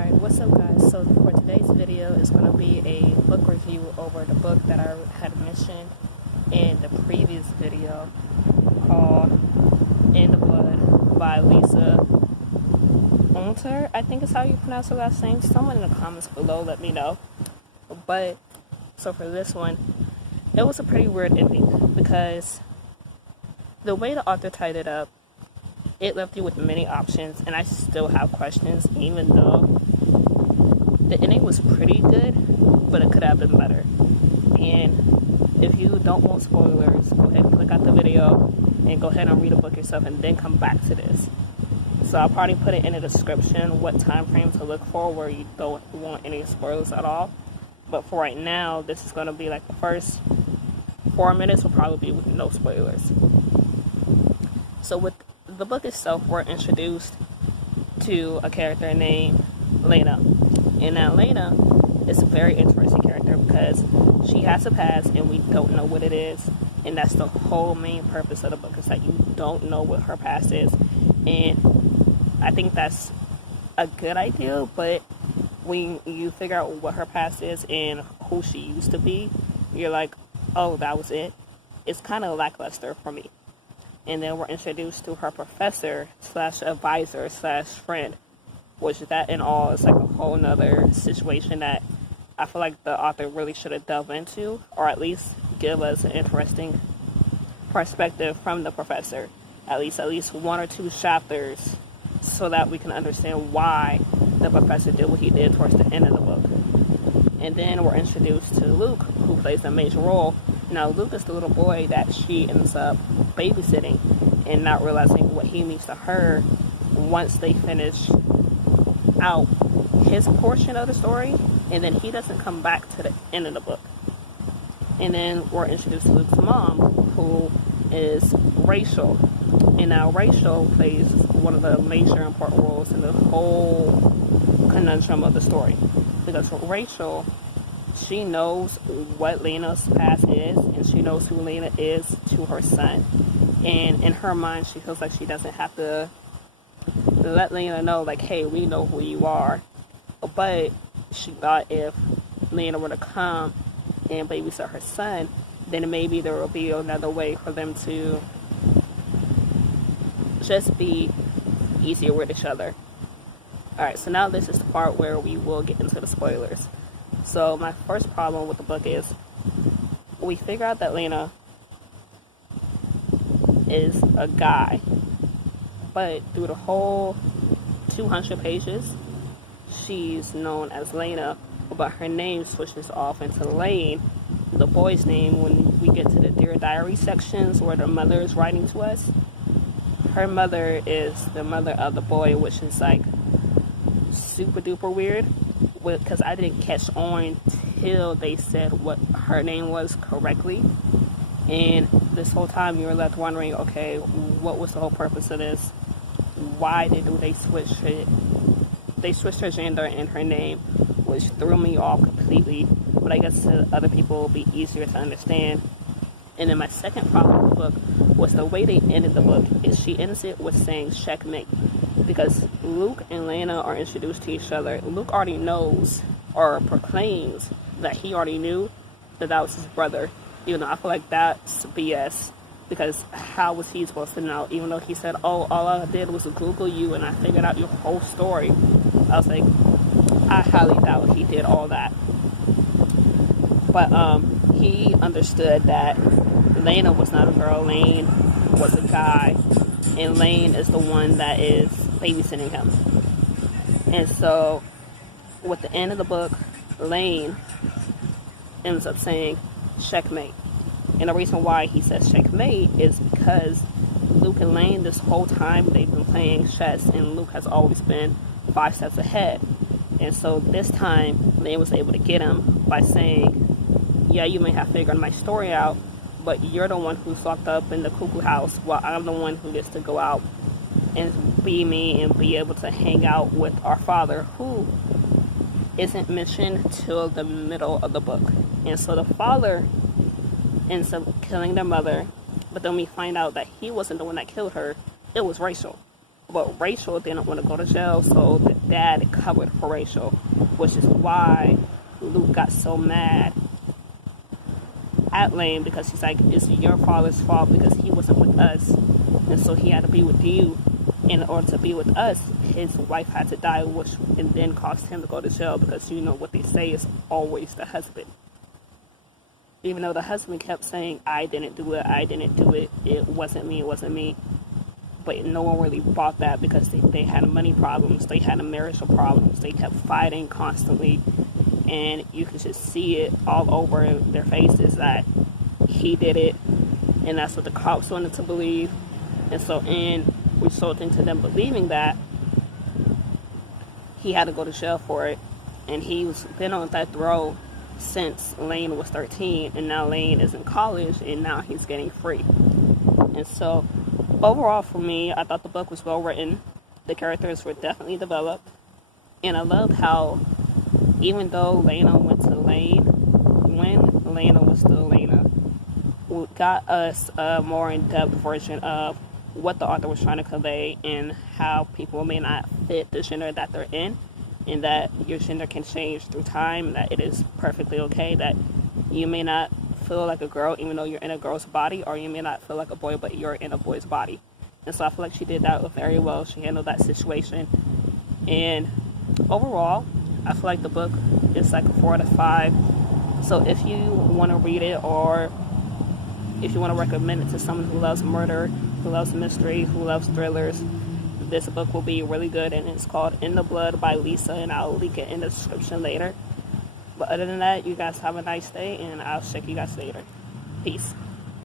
Alright, what's up guys? So for today's video is going to be a book review over the book that I had mentioned in the previous video called In the Blood by Lisa Unter. I think is how you pronounce her last name. Someone in the comments below let me know. But, so for this one, it was a pretty weird ending because the way the author tied it up, it left you with many options, and I still have questions, even though the ending was pretty good, but it could have been better. And if you don't want spoilers, go ahead and click out the video and go ahead and read the book yourself and then come back to this. So I'll probably put it in the description what time frame to look for where you don't want any spoilers at all. But for right now, this is going to be like the first 4 minutes will probably be with no spoilers. So with the book itself, we're introduced to a character named Lena. And now Lena is a very interesting character because she has a past and we don't know what it is. And that's the whole main purpose of the book, is that you don't know what her past is. And I think that's a good idea, but when you figure out what her past is and who she used to be, you're like, oh, that was it. It's kind of lackluster for me. And then we're introduced to her professor slash advisor slash friend, which that in all is like a whole nother situation that I feel like the author really should have delved into, or at least give us an interesting perspective from the professor, at least one or two chapters, so that we can understand why the professor did what he did towards the end of the book. And then we're introduced to Luke, who plays a major role. Now, Luke is the little boy that she ends up babysitting and not realizing what he means to her once they finish out his portion of the story, and then he doesn't come back to the end of the book. And then we're introduced to Luke's mom, who is Rachel. And now Rachel plays one of the major important roles in the whole conundrum of the story. Because Rachel, she knows what Lena's past is, and she knows who Lena is to her son. And in her mind, she feels like she doesn't have to let Lena know, like, hey, we know who you are. But she thought if Lena were to come and babysit her son, then maybe there will be another way for them to just be easier with each other. Alright, so now this is the part where we will get into the spoilers. So my first problem with the book is we figure out that Lena is a guy, but through the whole 200 pages, she's known as Lena, but her name switches off into Lane, the boy's name, when we get to the Dear Diary sections where the mother is writing to us. Her mother is the mother of the boy, which is like super duper weird, because I didn't catch on till they said what her name was correctly. And this whole time you were left wondering, okay, what was the whole purpose of this? Why did they switch it? They switched her gender and her name, which threw me off completely. But I guess to other people it will be easier to understand. And then my second problem with the book was the way they ended the book. Is she ends it with saying checkmate. Because Luke and Lena are introduced to each other. Luke already knows or proclaims that he already knew that was his brother. Even though I feel like that's BS. Because how was he supposed to know? Even though he said, oh, all I did was Google you and I figured out your whole story. I was like, I highly doubt he did all that. But he understood that Lena was not a girl. Lane was a guy. And Lane is the one that is babysitting him. And so, with the end of the book, Lane ends up saying checkmate. And the reason why he says checkmate is because Luke and Lane, this whole time, they've been playing chess, and Luke has always been 5 steps ahead. And so this time, Lane was able to get him by saying, yeah, you may have figured my story out, but you're the one who's locked up in the cuckoo house, while I'm the one who gets to go out and be me and be able to hang out with our father, who isn't mentioned till the middle of the book. And so the father ends up killing their mother, but then we find out that he wasn't the one that killed her, it was Rachel. But Rachel didn't want to go to jail, so the dad covered for Rachel, which is why Luke got so mad at Lane, because he's like, it's your father's fault because he wasn't with us, and so he had to be with you. In order to be with us, his wife had to die, which and then caused him to go to jail, because you know what they say is always the husband. Even though the husband kept saying, I didn't do it, it wasn't me. But no one really bought that, because they had money problems, they had marital problems, they kept fighting constantly, and you could just see it all over their faces that he did it, and that's what the cops wanted to believe. And so resulting to them believing that, he had to go to jail for it, and he's been on death row since Lane was 13, and now Lane is in college, and now he's getting free. And so overall, for me, I thought the book was well written. The characters were definitely developed. And I loved how, even though Lena went to Lane, when Lena was still Lena, got us a more in-depth version of what the author was trying to convey, and how people may not fit the gender that they're in, and that your gender can change through time, that it is perfectly okay, that you may not feel like a girl even though you're in a girl's body, or you may not feel like a boy but you're in a boy's body. And so I feel like she did that very well. She handled that situation, and overall I feel like the book is like a 4 out of 5. So if you want to read it, or if you want to recommend it to someone who loves murder, who loves mystery, who loves thrillers, this book will be really good. And it's called In the Blood by Lisa, and I'll link it in the description later. But other than that, you guys have a nice day, and I'll check you guys later. Peace.